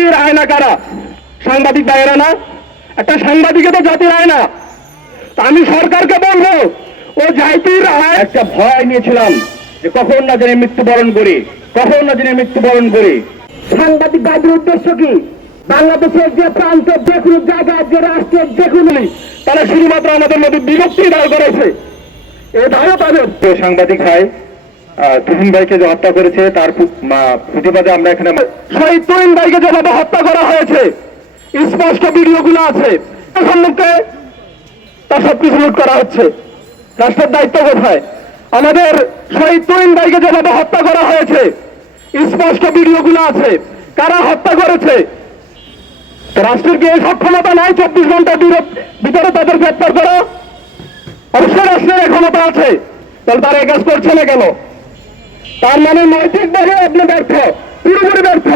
জাতির আয়না কারা? সাংবাদিক ভাইয়েরা না? একটা সাংবাদিকে তো জাতির আয়না। তা আমি সরকারকে বলব ও জাতির আয় একটা ভয় নিয়েছিলাম যে কখন না জানি মৃত্যুবরণ করি কখন না জানি মৃত্যুবরণ করি। সাংবাদিক ভাইদের উদ্দেশ্য কি? বাংলাদেশের যে প্রান্ত যে কোনো জায়গায় যে রাষ্ট্রের যে কোনো তারা শুধুমাত্র আমাদের মধ্যে বিরক্তি দাঁড় করেছে। এ দায়ও তাদের। সাংবাদিক আহ, তুহিন ভাইকে যে হত্যা করেছে, তার প্রতিবাদে আমরা এখানে শহীদ তৈন ভাইকে যেভাবে হত্যা করা হয়েছে, স্পষ্ট ভিডিওগুলো আছে। সম্মুখে তার সবকিছু লুট করা হচ্ছে। রাষ্ট্রের দায়িত্ব কোথায়? আমাদের শহীদ তৈন ভাইকে যেভাবে হত্যা করা হয়েছে, স্পষ্ট ভিডিওগুলো আছে। কারা হত্যা করেছে? রাষ্ট্রের কি এই সক্ষমতা নাই? চব্বিশ ঘণ্টার ভিতরে তাদের গ্রেপ্তার করা? অবশ্যই রাষ্ট্রের ক্ষমতা আছে। তাহলে তারা এই কাজ করছে না কেন? তার মানে নৈতিকভাবে আপনি ব্যর্থ, পুরোপুরি ব্যর্থ।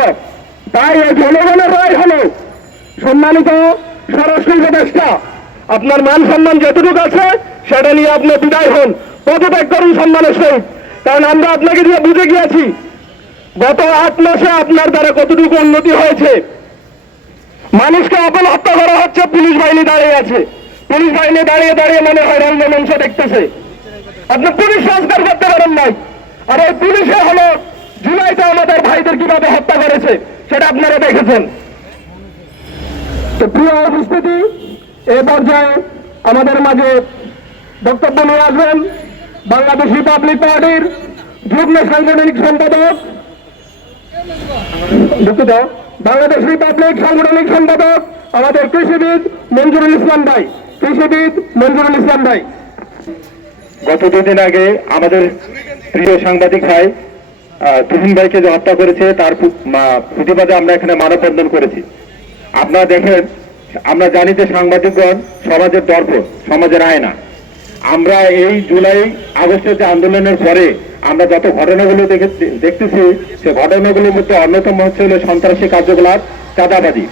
তাই জনগণের রায় হলো সম্মানিত স্বরাষ্ট্র উপদেষ্টা, আপনার মান সম্মান যতটুকু আছে সেটা নিয়ে আপনি বিদায় হন। পদত্যাগ করুন সম্মানের সহিত। কারণ আমরা আপনাকে দিয়ে বুঝে গিয়েছি, গত আট মাসে আপনার দ্বারা কতটুকু উন্নতি হয়েছে। মানুষকে অপল হত্যা করা হচ্ছে, পুলিশ বাহিনী দাঁড়িয়ে আছে। পুলিশ বাহিনী দাঁড়িয়ে দাঁড়িয়ে মনে হয় রঙ্গমঞ্চ দেখতেছে। আপনি পুলিশ সংস্কার করতে পারেন নাই। আর ওই পুলিশে হলো জুলাইতে আমাদের ভাইদের কীভাবে হত্যা করেছে, সেটা আপনারা দেখেছেন। তো প্রিয় উপস্থিতি, এ পর্যায়ে আমাদের মাঝে বক্তব্য নিয়ে আসবেন বাংলাদেশ রিপাবলিক পার্টির যুগ্ম সাংগঠনিক সম্পাদক। দুঃখিত, বাংলাদেশ রিপাবলিক সাংগঠনিক সম্পাদক আমাদের কৃষিবিদ মঞ্জুরুল ইসলাম ভাই, কৃষিবিদ মঞ্জুরুল ইসলাম ভাই। গত দুদিন আগে আমাদের প্রিয় সাংবাদিক ভাই তুহিন ভাইকে যে হত্যা করেছে, তার প্রতিবাদে আমরা এখানে মানববন্ধন করেছি। আপনারা দেখেন, আমরা জানি যে সাংবাদিকগণ সমাজের দর্প সমাজের আয়না। আমরা এই জুলাই আগস্টের যে আন্দোলনের পরে আমরা যত ঘটনাগুলো দেখে- দেখতেছি, সে ঘটনাগুলোর মধ্যে অন্যতম হচ্ছে হলো সন্ত্রাসী কার্যকলাপ চাঁদাবাদী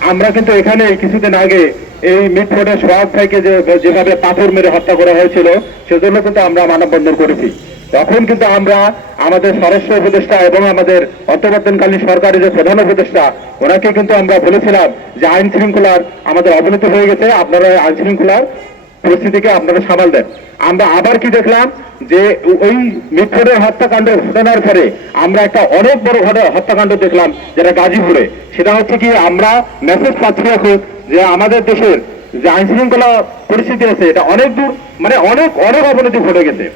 আমরা কিন্তু এখানে কিছুদিন আগে এই মিটফোর্ডের সোহাগ ভাইকে যেভাবে পাথর মেরে হত্যা করা হয়েছিল, সেজন্য কিন্তু আমরা মানববন্ধন করেছি। তখন কিন্তু আমরা আমাদের স্বরাষ্ট্র উপদেষ্টা এবং আমাদের অন্তর্বর্তীকালীন সরকারের যে প্রধান উপদেষ্টা, ওনাকে কিন্তু আমরা বলেছিলাম যে আইন শৃঙ্খলার আমাদের অবনতি হয়ে গেছে, আপনারা আইন শৃঙ্খলার পরিস্থিতিকে আপনারা সামাল দেন। আমরা আবার কি দেখলাম যে ওই মিটফোর্ডের হত্যাকাণ্ড ঘটনার পরে আমরা একটা অনেক বড় ঘটনা, হত্যাকাণ্ড দেখলাম যেটা গাজীপুরে। সেটা হচ্ছে কি, আমরা মেসেজ পাচ্ছি এখন যে আমাদের দেশের যে আইন শৃঙ্খলা পরিস্থিতি আছে, এটা অনেক দূর মানে অনেক অনেক অবনতি ঘটে গেছে।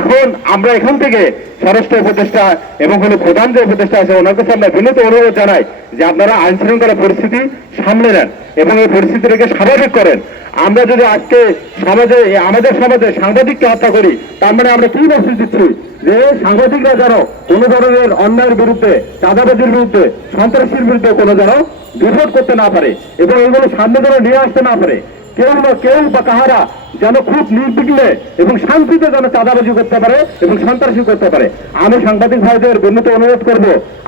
এখন আমরা এখান থেকে স্বরাষ্ট্র উপদেষ্টা এবং হলো প্রধান যে উপদেষ্টা আছে, ওনার কাছে আমরা বিনীত অনুরোধ জানাই যে আপনারা আইন শৃঙ্খলা পরিস্থিতি সামলে নেন এবং এই পরিস্থিতিটাকে স্বাভাবিক করেন। আমরা যদি আজকে সমাজে আমাদের সমাজে সাংবাদিককে হত্যা করি, তার মানে আমরা কি মেসেজ দিচ্ছি? যে সাংবাদিকরা যেন কোনো ধরনের অন্যায়ের বিরুদ্ধে, চাঁদাবাজির বিরুদ্ধে, সন্ত্রাসীর বিরুদ্ধে কোনো যেন বিপদ করতে না পারে এবং এগুলো সামনে যেন নিয়ে আসতে না পারে কেউ না কেউ বা কাহারা যেন খুব নির্বিঘ্নে এবং শান্তিতে যেন চাঁদাবাজি করতে পারে এবং সন্ত্রাসী করতে পারে। আমি সাংবাদিক ভাইদের বিনীত অনুরোধ করব,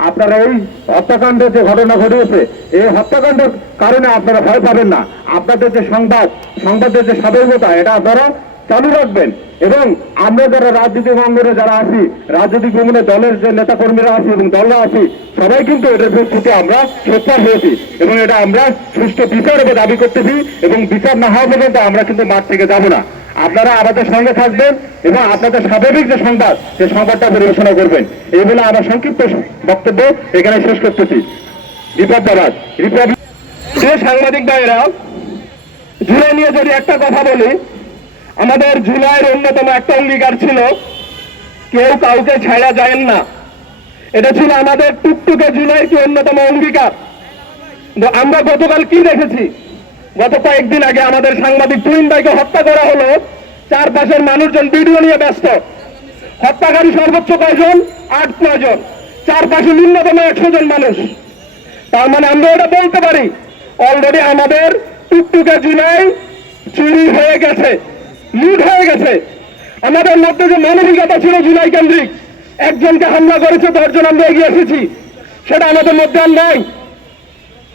আপনারা এই হত্যাকাণ্ডের যে ঘটনা ঘটিয়েছে, এই হত্যাকাণ্ডের কারণে আপনারা ভয় পাবেন না। আপনাদের যে সংবাদ, সংবাদের যে স্বাভাবিকতা এটা আপনারা চালু রাখবেন। এবং আমরা যারা রাজনৈতিক অঙ্গনে যারা আছি, রাজনৈতিক অঙ্গনে দলের যে নেতা কর্মীরা আছি এবং দলরা আছি, সবাই কিন্তু এটার প্রতি আমরা সোচ্চার হয়েছি। এবং এটা আমরা সুষ্ঠু বিচার এবং দাবি করতেছি এবং বিচার না হওয়া পর্যন্ত আমরা কিন্তু মাঠ থেকে যাব না। আপনারা আমাদের সঙ্গে থাকবেন এবং আপনাদের স্বাভাবিক যে সংবাদ, সে সংবাদটা পরিবেশনা করবেন। এই বলে আমার সংক্ষিপ্ত বক্তব্য এখানে শেষ করতেছি। রিপাবলিক রিপাবলিক সাংবাদিক ভাইয়েরা জুলাই নিয়ে যদি একটা কথা বলি আমাদের জুলাইয়ের অন্যতম একটা অঙ্গীকার ছিল, কেউ কাউকে ছাড়া যায় না। এটা ছিল আমাদের টুকটুকে জুলাই কি অন্যতম অঙ্গীকার। আমরা গতকাল কি দেখেছি? গত কয়েকদিন আগে আমাদের সাংবাদিক তুইন ভাইকে হত্যা করা হলো। চারপাশের মানুষজন ভিডিও নিয়ে ব্যস্ত। হত্যাকারী সর্বোচ্চ কয়জন? আট, নয়জন। চারপাশে ন্যূনতম একশো জন মানুষ। তার মানে আমরা এটা বলতে পারি অলরেডি আমাদের টুকটুকে জুলাই চুরি হয়ে গেছে। লুট হয়ে গেছে। আমাদের মধ্যে যে মানবিকতা ছিল জুলাই কেন্দ্রিক, একজনকে হামলা করেছে, দশজন আমরা এগিয়ে এসেছি। সেটা আমাদের মধ্যে আর নাই।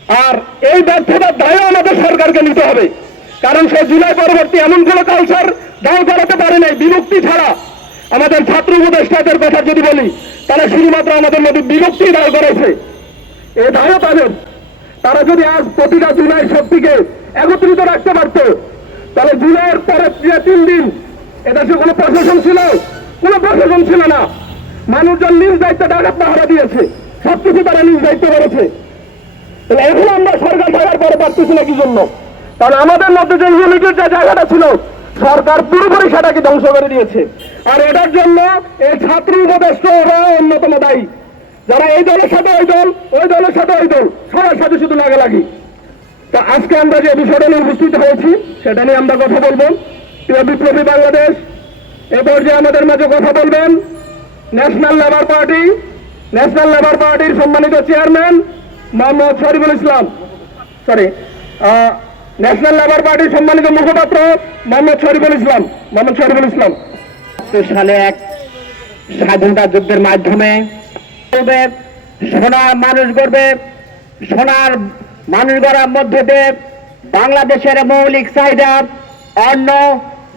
আর এই ব্যর্থতার দায়ও আমাদের সরকারকে নিতে হবে। কারণ সে জুলাই পরবর্তী এমন কোন কালচার দাঁড় করাতে পারে নাই বিভক্তি ছাড়া। আমাদের ছাত্র উপদেষ্টাদের কথা যদি বলি, তারা শুধুমাত্র আমাদের মধ্যে বিভক্তি দাঁড় করেছে। এ দায়ও তাদের। তারা যদি আজ প্রতিটা জুলাই শক্তিকে একত্রিত রাখতে পারত তাহলে জুলাইয়ের পরের যে তিন দিন এদেশে কোনো প্রশাসন ছিল, কোনো প্রশাসন ছিল না। মানুষজন নিজ দায়িত্বে ডাকাত পাহারা দিয়েছে। সবকিছু তারা নিজ দায়িত্ব করেছে। তাহলে এখন আমরা সরকার থাকার পরে পারতেছি না কি জন্য? কারণ আমাদের মধ্যে যে ইউনিটের যে জায়গাটা ছিল, সরকার পুরোপুরি সেটাকে ধ্বংস করে দিয়েছে। আর এটার জন্য এই ছাত্র উপদেষ্টা অন্যতম দায়ী। যারা এই দলের সাথে ওই দল, ওই দলের সাথে ওই দল, সবার সাথে শুধু লাগালাগি তা আজকে আমরা যে বিষয়টা নিয়ে উপস্থিত হয়েছি, সেটা নিয়ে আমরা কথা বলব। প্রিয় বিপ্লবী বাংলাদেশ এ পর্যায়ে আমাদের মাঝে কথা বলবেন national labour party national labour পার্টির সম্মানিত chairman Mohammad Shariful Islam. Sorry national labour পার্টির সম্মানিত মুখপাত্র মোহাম্মদ শরীফুল ইসলাম। মোহাম্মদ শরীফুল ইসলাম। সালে এক স্বাধীনতা যুদ্ধের মাধ্যমে সোনার মানুষ গড়বে সোনার মানুষ গড়ার মধ্যে দিয়ে বাংলাদেশের মৌলিক চাহিদা, অন্ন,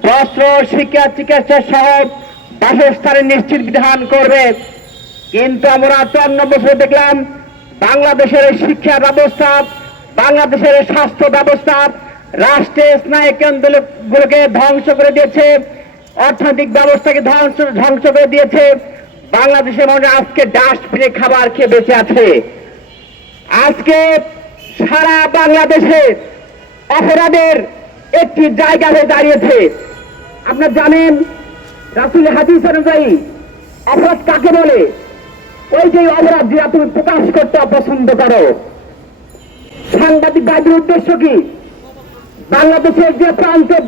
বস্ত্র, শিক্ষা, চিকিৎসা সহ বাসস্থানের নিশ্চিত বিধান করবে। কিন্তু আমরা চুয়ান্ন বছর দেখলাম, বাংলাদেশের শিক্ষা ব্যবস্থা, বাংলাদেশের স্বাস্থ্য ব্যবস্থা রাষ্ট্রের স্নায়ু কেন্দ্রগুলোকে ধ্বংস করে দিয়েছে, অর্থনৈতিক ব্যবস্থাকে ধ্বংস ধ্বংস করে দিয়েছে। বাংলাদেশের মানুষ আজকে ডাস্টবিনে খাবার খেয়ে বেঁচে আছে। আজকে সারা বাংলাদেশে অপরাধের একটি জায়গা হয়ে দাঁড়িয়েছে। আপনারা জানেন রাসুল হাদিস অনুযায়ী অপরাধ কাকে বলে? ওই যে অপরাধ যেটা তুমি প্রকাশ করতে অপছন্দ করো। সাংবাদিক বাদের উদ্দেশ্য কি? বাংলাদেশের যে প্রান্তে,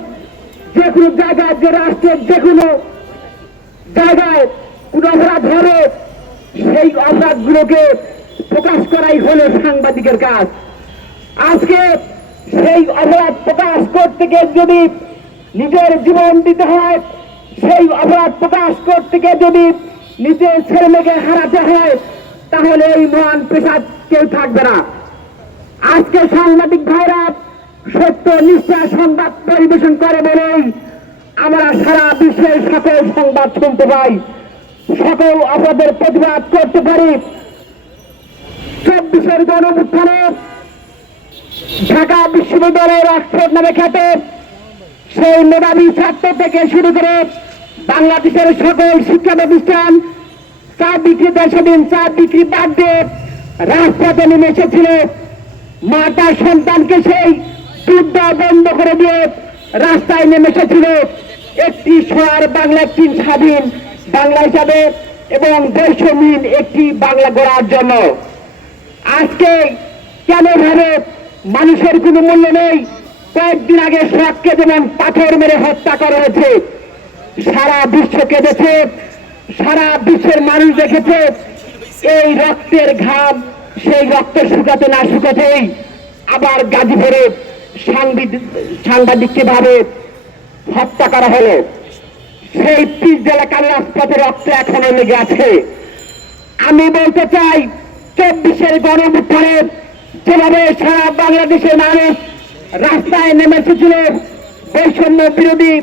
যে কোনো জায়গায়, যে রাষ্ট্রের যে কোনো জায়গায় কোন অপরাধ হবে সেই অপরাধগুলোকে প্রকাশ করাই হলো সাংবাদিকের কাজ। আজকে সেই অপরাধ প্রকাশ করতে গিয়ে যদি নিজের জীবন দিতে হয়, সেই অপরাধ প্রকাশ করতে গিয়ে যদি নিজের ছেলে মেয়েকে হারাতে হয়, তাহলে এই মহান পেশা কেউ থাকবে না। আজকে সাংবাদিক ভাইরা সত্য নিষ্ঠা সংবাদ পরিবেশন করে বলেই আমরা সারা বিশ্বের সকল সংবাদ শুনতে পাই। সকল অপরাধের প্রতিবাদ করতে পারি। চব্বিশের গণমুত্থানে ঢাকা বিশ্ববিদ্যালয়ের অক্সফোর্ড নামে খ্যাত সেই মেধাবী ছাত্র থেকে শুরু করে বাংলাদেশের সকল শিক্ষা প্রতিষ্ঠান, চা বিক্রিতে সেদিন, চা বিক্রি বাদ দিয়ে রাজপথে নেমে এসেছিল। মা তার সন্তানকে সেই যুদ্ধ বন্ধ করে দিয়ে রাস্তায় নেমে এসেছিল। একটি সোয়ার বাংলা, একটি স্বাধীন বাংলা হিসাবে এবং বৈষম্যহীন একটি বাংলা গড়ার জন্য। আজকে কেন ভাবে মানুষের কোনো মূল্য নেই। কয়েকদিন আগে শখকে যেমন পাথর মেরে হত্যা করা হয়েছে। সারা বিশ্ব কেঁদেছে, সারা বিশ্বের মানুষ দেখেছে। এই রক্তের ঘাম সেই রক্ত শুকাতে না শুকাতেই আবার গাজীপুরে সাংবিদ- সাংবাদিককে ভাবে হত্যা করা হলো। সেই পিস জেলা কালে রাজপথে রক্ত এখনও লেগে আছে। আমি বলতে চাই, চব্বিশের গণমুত্থানে যেভাবে সারা বাংলাদেশের মানুষ রাস্তায় নেমে এসেছিল বৈষম্য বিরোধী,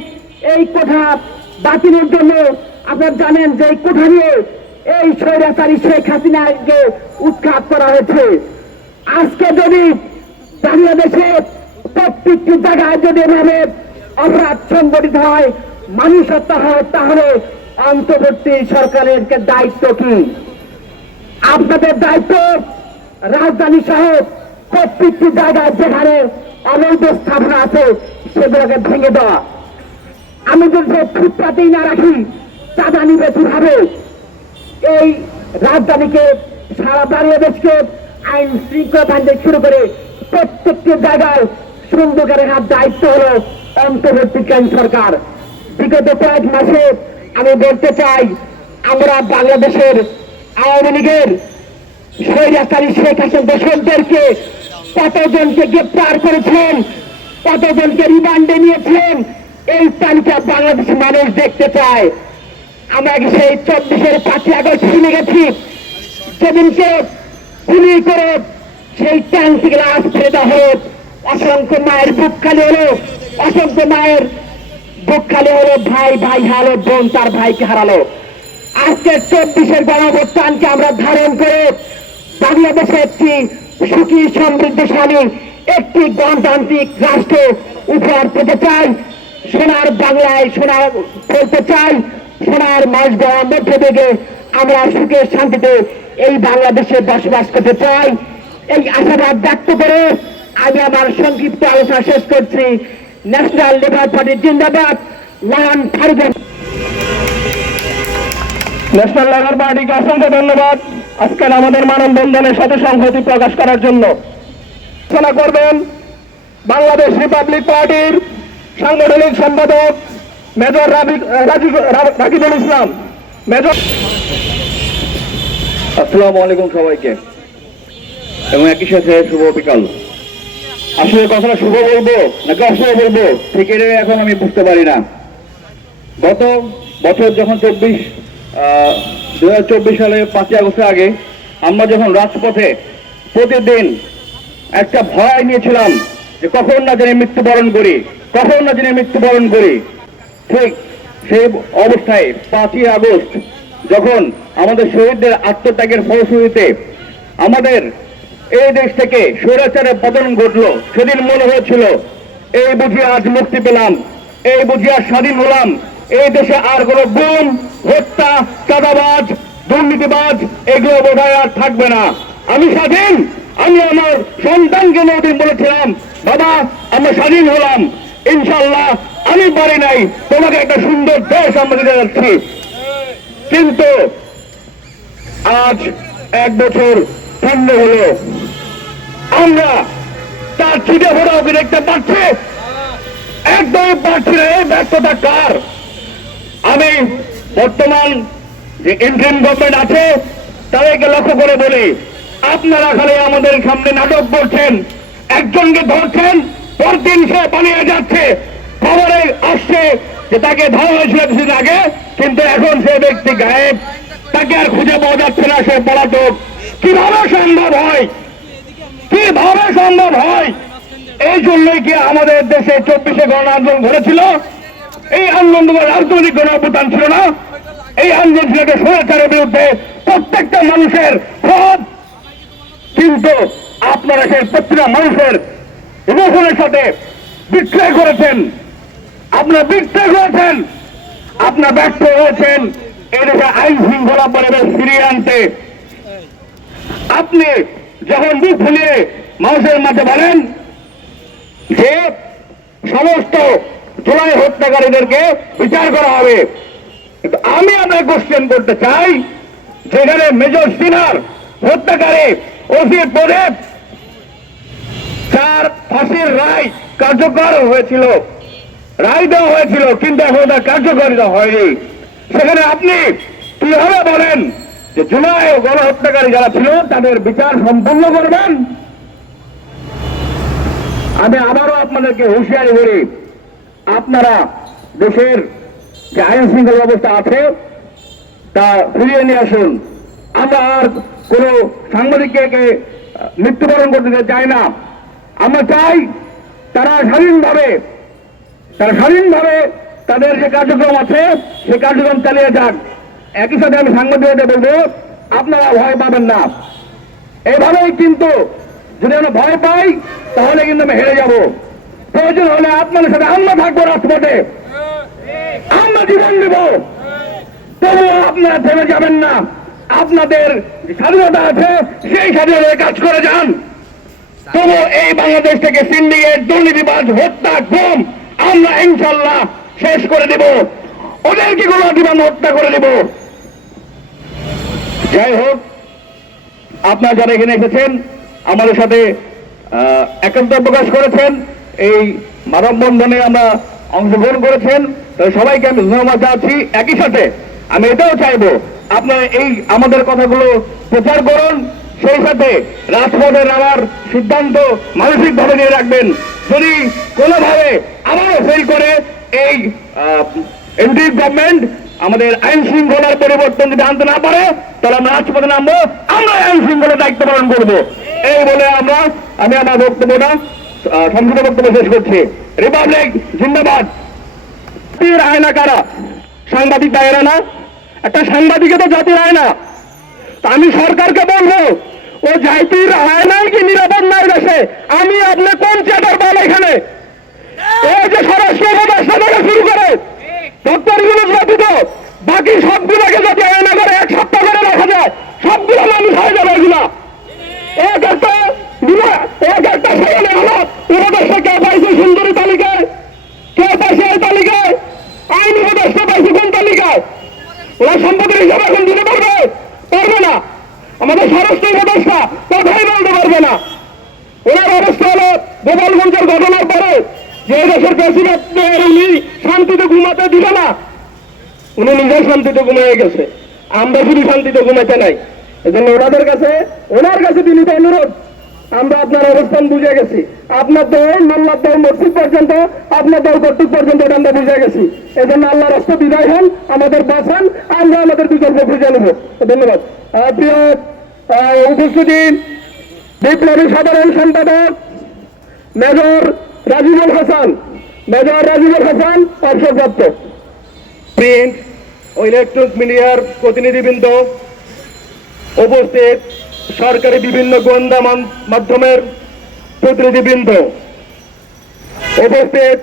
এই কোঠা বাতিলের জন্য আপনারা জানেন যে এই কোঠা নিয়ে এই স্বৈরাচারী শেখ হাসিনাকে উৎখাত করা হয়েছে। আজকে যদি বাংলাদেশে প্রত্যেকটি জায়গায় যদি এভাবে অপরাধ সংগঠিত হয়, মানুষ হত্যা হয়, তাহলে অন্তর্বর্তী সরকারের দায়িত্ব কি? আপনাদের দায়িত্ব রাজধানী সহ প্রত্যেকটি জায়গায় যেখানে অবৈধ স্থাপনা আছে, সেগুলোকে ভেঙে দেওয়া। আমি যদি ফুটপাতেই না রাখি, চাঁদা নিবে কীভাবে? এই রাজধানীকে সারা বাংলাদেশকে আইন শৃঙ্খলা বাহিনী শুরু করে প্রত্যেকটি জায়গায় সুন্দর করে দায়িত্ব হলো অন্তর্বর্তীকালীন সরকার। বিগত কয়েক মাসে আমি বলতে চাই, আমরা বাংলাদেশের আওয়ামী লীগের স্বৈরাচারী শেখ হাসিনা দোষকদেরকে কতজনকে গ্রেপ্তার করেছেন কতজনকে রিমান্ডে নিয়েছেন। এই তালিকা বাংলাদেশের মানুষ দেখতে চায়। আমরা সেই চব্বিশের পাঁচই আগস্ট শুনে গেছি? সেদিনকে গুলি করে সেই ট্যাঙ্ক থেকে লাশ ফেলে দেওয়া হলো। অসংখ্য মায়ের বুক খালি হলো। অসংখ্য মায়ের বুক খালি হলো। ভাই ভাই হারালো, বোন তার ভাইকে হারালো। আজকে চব্বিশের গণঅবস্থানকে আমরা ধারণ করে বাংলাদেশে একটি সুখী, সমৃদ্ধশালী একটি গণতান্ত্রিক রাষ্ট্র উপহার পেতে চাই। সোনার বাংলায় সোনার ফেলতে চাই। সোনার মাছ দেওয়ার মধ্যে থেকে আমরা সুখের শান্তিতে এই বাংলাদেশে বসবাস করতে চাই। এই আশাবাদ ব্যক্ত করে আমি আমার সংক্ষিপ্ত আলোচনা শেষ করছি। ন্যাশনাল লেবার পার্টি জিন্দাবাদ। লায়ন ফারুক ন্যাশনাল লেবার পার্টিকে অসংখ্য ধন্যবাদ। আজকের আমাদের মানববন্ধনের সাথে সংহতি প্রকাশ করার জন্য আলোচনা করবেন বাংলাদেশ রিপাবলিক পার্টির সাংগঠনিক সম্পাদক মেজর রাকিবুল ইসলাম। মেজর আসসালামু আলাইকুম সবাইকে, এবং একই সাথে শুভ বিকাল। আসলে কথাটা শুভ বলব নাকি অশুভ বলব ঠিক এখন আমি বুঝতে পারি না। গত বছর যখন চব্বিশ দু হাজার চব্বিশ সালে পাঁচই আগস্টের আগে আমরা যখন রাজপথে প্রতিদিন একটা ভয় নিয়েছিলাম যে কখন না জানি মৃত্যুবরণ করি, কখন না জানি মৃত্যুবরণ করি, ঠিক সেই অবস্থায় পাঁচই আগস্ট যখন আমাদের শহীদদের আত্মত্যাগের ফলশ্রুতিতে আমাদের এই দেশ থেকে স্বৈরাচারের পতন ঘটলো, সেদিন মনে হয়েছিল, এই বুঝি আজ মুক্তি পেলাম, এই বুঝি আজ স্বাধীন হলাম এই দেশে আর কোনো গুম, হত্যা, চাঁদাবাজ, দুর্নীতিবাজ এগুলো বোধহয় আর থাকবে না। আমি স্বাধীন, আমি আমার সন্তানকে নদিন বলেছিলাম, বাবা, আমরা স্বাধীন হলাম। ইনশাল্লাহ আমি পারি নাই, তোমাকে একটা সুন্দর দেশ আমরা দিতে যাচ্ছি। কিন্তু আজ এক বছর পূর্ণ হলো। আমরা তার ছিটে ফোটা ওকে দেখতে পাচ্ছি? একদমই পাচ্ছি না, এই ব্যর্থতা কার? আমি বর্তমান যে ইন্ডিয়ান গভর্নমেন্ট আছে, তাদেরকে লক্ষ্য করে বলি, আপনারা খালি আমাদের সামনে নাটক করছেন, একজনকে ধরছেন, পরদিন সে পালিয়ে যাচ্ছে। খবরে আসছে যে তাকে ধরা হয়েছিল কিছুদিন আগে, কিন্তু এখন সে ব্যক্তি গায়েব। তাকে আর খুঁজে পাওয়া যাচ্ছে না সে পলাতক। কীভাবে সম্ভব হয়? কীভাবে সম্ভব হয়? এই জন্যই কি আমাদের দেশে চব্বিশে গণ আন্দোলন ঘটেছিল? এই আন্দোলন রাজনৈতিক গণ অভ্যুত্থান ছিল না। এই আন্দোলন ছিল একটা স্বৈরাচারের বিরুদ্ধে। প্রত্যেকটা মানুষের সব কিন্তু আপনারা সেই প্রত্যেকটা মানুষের ইমোশনের সাথে বিক্রয় করেছেন। আপনারা বিক্রয় করেছেন। আপনার ব্যর্থ হয়েছেন। এই দেশে আইন শৃঙ্খলা পরিবেশ ফিরিয়ে আনতে। আপনি যখন মুখ ফুলিয়ে মানুষের মাঝে বলেন যে সমস্ত জুলাই হত্যাকারীদেরকে বিচার করা হবে। আমি আপনাকে কোশ্চেন করতে চাই, যেখানে মেজর সিনহার হত্যাকারী ওসির পদে তার ফাঁসির রায় কার্যকর হয়েছিল। রায় দেওয়া হয়েছিল, কিন্তু এখন তার কার্যকারিতা হয়নি। সেখানে আপনি কীভাবে বলেন যে জুলাই ও গণহত্যাকারী যারা ছিল, তাদের বিচার সম্পন্ন করবেন? আমি আবারও আপনাদেরকে হুঁশিয়ারি করি আপনারা দেশের যে আইন শৃঙ্খলা ব্যবস্থা আছে, তা ফিরিয়ে নিয়ে আসুন। আমরা আর কোন সাংবাদিককে মৃত্যুবরণ করতে চাই না। আমরা চাই তারা স্বাধীনভাবে তারা স্বাধীনভাবে তাদের যে কার্যক্রম আছে সে কার্যক্রম চালিয়ে যাক। একই সাথে আমি সাংবাদিকদের বলব, আপনারা ভয় পাবেন না। এভাবেই কিন্তু যদি আমরা ভয় পাই, তাহলে কিন্তু আমি হেরে যাব। প্রয়োজন হলে আপনাদের সাথে আমরা থাকব রাজপথে। আমরা জীবন দেব। তবুও আপনারা থেমে যাবেন না। আপনাদের স্বাধীনতা আছে, সেই স্বাধীনতায় কাজ করে যান। তবু এই বাংলাদেশ থেকে সিন্ডিকেট, দুর্নীতিবাজ, হত্যা, গম আমরা ইনশাল্লাহ শেষ করে দেব। ওদেরকে কোনো জীবন হত্যা করে দেব। যাই হোক, আপনারা যারা এখানে এসেছেন, আমাদের সাথে একান্ত প্রকাশ করেছেন। এই মানববন্ধনে আমরা অংশগ্রহণ করেছেন। তো সবাইকে আমি ধন্যবাদ জানাচ্ছি। একই সাথে আমি এটাও চাইব, আপনারা এই আমাদের কথাগুলো প্রচার করুন। সেই সাথে রাজপথে নামার সিদ্ধান্ত মানসিকভাবে নিয়ে রাখবেন। যদি কোনোভাবে আবারও ফেল করে এই এনডি গভর্নমেন্ট আমাদের আইন শৃঙ্খলার পরিবর্তন যদি আনতে না পারে, তাহলে আমরা রাজপথে নামবো। আমরা আইন শৃঙ্খলার দায়িত্ব পালন করব। এই বলে আমরা, আমি আমার বক্তব্যটা সংক্ষিপ্ত বক্তব্য শেষ করছি। রিপাবলিক জিন্দাবাদ। জাতির আয়না কারা? সাংবাদিক দায়েরা না? একটা সাংবাদিকে তো জাতির আয়না। আমি সরকারকে বলব ও যাইতির হয় নাই কি নিরাপদ নাই দেশে? আমি আপনি কোন চেটার বল এখানে? ও যে স্বরাষ্ট্র উপদেষ্টা থেকে শুরু করে ডক্টর ইউনুস ব্যতীত বাকি সবগুলোকে যদি আয়না করে এক সপ্তাহ করে রাখা যায় সবগুলো মানুষ হয়ে যাবে এগুলা। উপদেষ্টা কে পাইছে সুন্দরী তালিকায়? কে পাইছে এই তালিকায়? আইন উপদেষ্টা পাইছে কোন তালিকায়? ওরা সম্পদের হিসাবে এখন দিতে পারবে? পারবে না। আমাদের স্বরাষ্ট্র উপদেষ্টা কথাই বলতে পারবে না। ওনার অবস্থা হলো, গোপালগঞ্জের ঘটনার পরে যে দেশের প্রেসিডেন্ট উনি শান্তিতে ঘুমাতে ঘুমিয়ে গেছে। আমরা শুধু শান্তিতে ঘুমাইতে নাই। এজন্য ওনাদের কাছে ওনার কাছে বিনীত অনুরোধ। আমরা আপনার অবস্থান বুঝে গেছি। আপনার দল মোল্লার দল মসজিদ পর্যন্ত, আপনার দল কর্তৃক পর্যন্ত এটা আমরা বুঝে গেছি। এজন্য আল্লাহ রাস্তা বিদায় হন, আমাদের বাঁচান, আমরা আমাদের বিকল্প খুঁজে নেব। ধন্যবাদ। প্রিয় উপস্থিতি, বিপ্লবী সাধারণ সম্পাদক, মেজর রাজিবুল হাসান। মেজর রাজিবুল হাসান, অবসরপ্রাপ্ত। প্রিন্ট ও ইলেকট্রনিক মিডিয়ার প্রতিনিধিবৃন্দ উপস্থিত। সরকারি বিভিন্ন গোয়েন্দা মাধ্যমের প্রতিনিধিবৃন্দ। উপস্থিত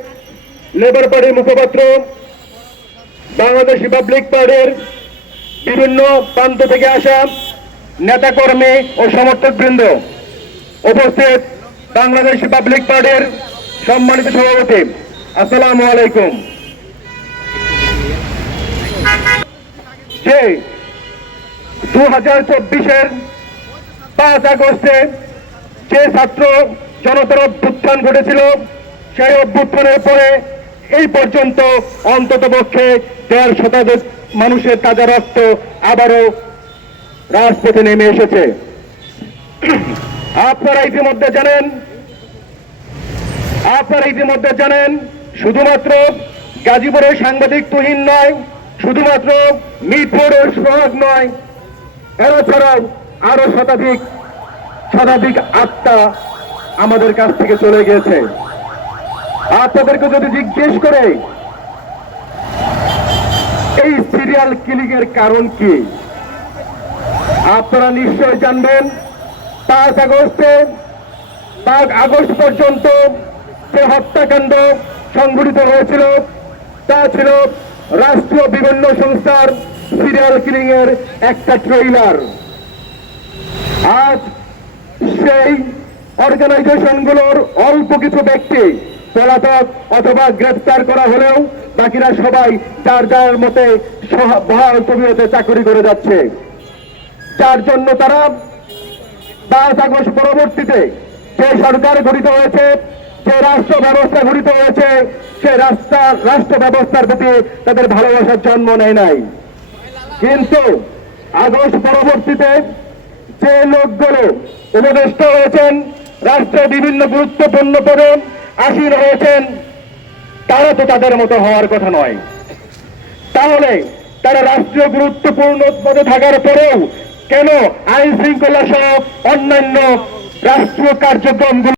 লেবার পার্টির মুখপাত্র, বাংলাদেশ রিপাবলিক পার্টির বিভিন্ন প্রান্ত থেকে আসা নেতাকর্মী ও সমর্থক বৃন্দ উপস্থিত বাংলাদেশ রিপাবলিক পার্টির সম্মানিত সভাপতি। আসসালামু আলাইকুম। যে দু হাজার চব্বিশের পাঁচ আগস্টে যে ছাত্র জনতার অভ্যুত্থান ঘটেছিল, সেই অভ্যুত্থানের পরে এই পর্যন্ত অন্তত পক্ষে দেড় শতাধিক মানুষের তাজা রক্ত আবারও রাজপথে নেমে এসেছে। আপনারা ইতিমধ্যে জানেন, আপনারা ইতিমধ্যে জানেন, শুধুমাত্র গাজীপুরের সাংবাদিক তুহিন নয়, শুধুমাত্র মিরপুর ও সোহাগ নয়, এরা ছাড়াও আরও শতাধিক শতাধিক আত্মা আমাদের কাছ থেকে চলে গিয়েছে। আপনাদেরকে যদি জিজ্ঞেস করে, এই সিরিয়াল কিলিং এর কারণ কি? আপনারা নিশ্চয় জানবেন, পাঁচ আগস্টে, পাঁচ আগস্ট পর্যন্ত যে হত্যাকাণ্ড সংঘটিত হয়েছিল, তা ছিল রাষ্ট্রীয় বিভিন্ন সংস্থার সিরিয়াল কিলিং এর একটা ট্রেইলার আজ সেই অর্গানাইজেশনগুলোর অল্প কিছু ব্যক্তি পলাতক অথবা গ্রেফতার করা হলেও বাকিরা সবাই যার যার মতে বহাল তবিয়তে চাকরি করে যাচ্ছে। যার জন্য তারা পাঁচ আগস্ট পরবর্তীতে যে সরকার গঠিত হয়েছে, যে রাষ্ট্র ব্যবস্থা গঠিত হয়েছে, সে রাস্তা রাষ্ট্র ব্যবস্থার প্রতি তাদের ভালোবাসার জন্ম নেয় নাই। কিন্তু আগস্ট পরবর্তীতে যে লোকগুলো উপদেষ্টা হয়েছেন রাষ্ট্রে বিভিন্ন গুরুত্বপূর্ণ পদে আসীন হয়েছেন তারা তো তাদের মতো হওয়ার কথা নয়। তাহলে তারা রাষ্ট্রীয় গুরুত্বপূর্ণ পদে থাকার পরেও কেন আইন শৃঙ্খলা সহ অন্যান্য রাষ্ট্রীয় কার্যক্রমগুলো